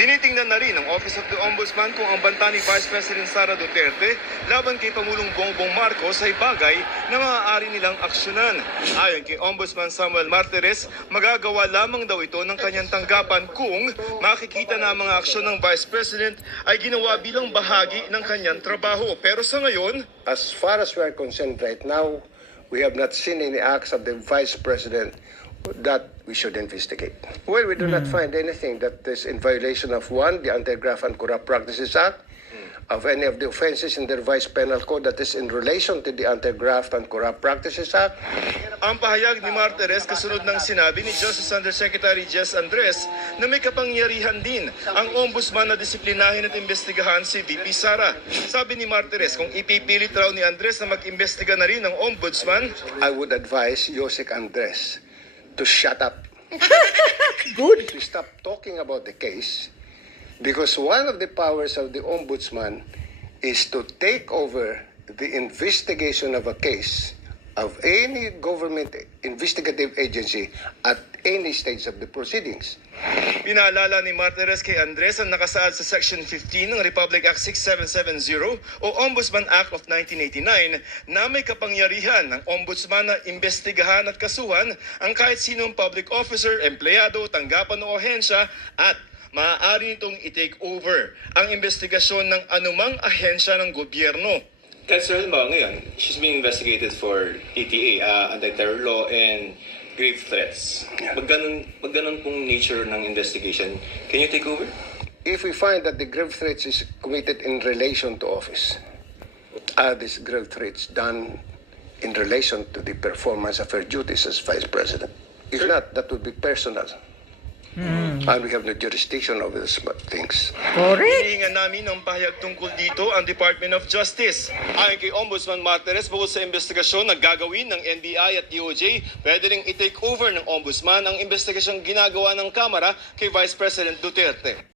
Tinitingnan na rin ng Office of the Ombudsman kung ang banta ni Vice President Sara Duterte laban kay Pangulong Bongbong Marcos ay bagay na maaari nilang aksyonan. Ayon kay Ombudsman Samuel Martires, magagawa lamang daw ito ng kanyang tanggapan kung makikita na ang mga aksyon ng Vice President ay ginawa bilang bahagi ng kanyang trabaho. Pero sa ngayon, As far as we are concerned right now, we have not seen any acts of the Vice President that we should investigate. Well, we do not find anything that is in violation of one, the Anti-Graft and Corrupt Practices Act, of any of the offenses in the revised penal code that is in relation to the Anti-Graft and Corrupt Practices Act. ang pahayag ni Martires kasunod ng sinabi ni Justice Undersecretary Jess Andres na may kapangyarihan din ang ombudsman na disiplinahin at imbestigahan si VP Sara. Sabi ni Martires kung ipipilit raw ni Andres na mag-imbestiga na rin ng ombudsman, I would advise Yosek Andres to shut up. Good. To stop talking about the case, because one of the powers of the ombudsman is to take over the investigation of a case of any government investigative agency at any stage of the proceedings. pinaalala ni Martires kay Andres ang nakasaad sa Section 15 ng Republic Act 6770 o Ombudsman Act of 1989 na may kapangyarihan ng ombudsman na imbestigahan at kasuhan ang kahit sinong public officer, empleyado, tanggapan o ahensya at maaari nitong i-take over ang investigasyon ng anumang ahensya ng gobyerno. Kasi halimbawa ngayon, she's being investigated for ATA, anti-terror law, and grave threats. Pag ganun pong nature ng investigation, can you take over? If we find that the grave threats is committed in relation to office, are these grave threats done in relation to the performance of her duties as Vice President? If not, that would be personal. And we have no jurisdiction over these things. Correct. Hinihingan namin ng pahayag tungkol dito ang Department of Justice. Ayon kay Ombudsman Martires, bukod sa investigasyon na gagawin ng NBI at DOJ, pwede ring i-take over ng Ombudsman ang investigasyong ginagawa ng Kamara kay Vice President Duterte.